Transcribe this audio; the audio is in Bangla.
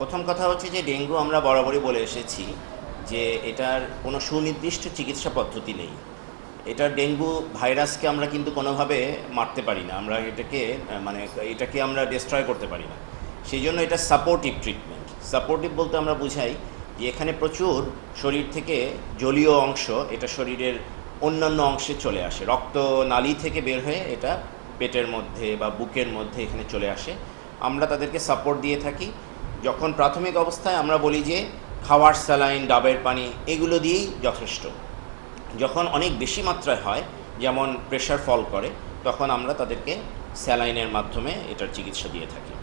প্রথম কথা হচ্ছে যে ডেঙ্গু আমরা বরাবরই বলে এসেছি যে এটার কোনো সুনির্দিষ্ট চিকিৎসা পদ্ধতি নেই। এটা ডেঙ্গু ভাইরাসকে আমরা কিন্তু কোনোভাবে মারতে পারি না। আমরা এটাকে মানে এটাকে আমরা ডিস্ট্রয় করতে পারি না। সেই জন্য এটা সাপোর্টিভ ট্রিটমেন্ট সাপোর্টিভ বলতে আমরা বুঝাই যে এখানে প্রচুর শরীর থেকে জলীয় অংশ এটা শরীরের অন্যান্য অংশে চলে আসে। রক্ত নালী থেকে বের হয়ে এটা পেটের মধ্যে বা বুকের মধ্যে এখানে চলে আসে। আমরা তাদেরকে সাপোর্ট দিয়ে থাকি। যখন প্রাথমিক অবস্থায় আমরা বলি যে খাওয়ার, স্যালাইন, ডাবের পানি, এগুলো দিয়েই যথেষ্ট। যখন অনেক বেশি মাত্রায় হয়, যেমন প্রেশার ফল করে, তখন আমরা তাদেরকে স্যালাইনের মাধ্যমে এটার চিকিৎসা দিয়ে থাকি।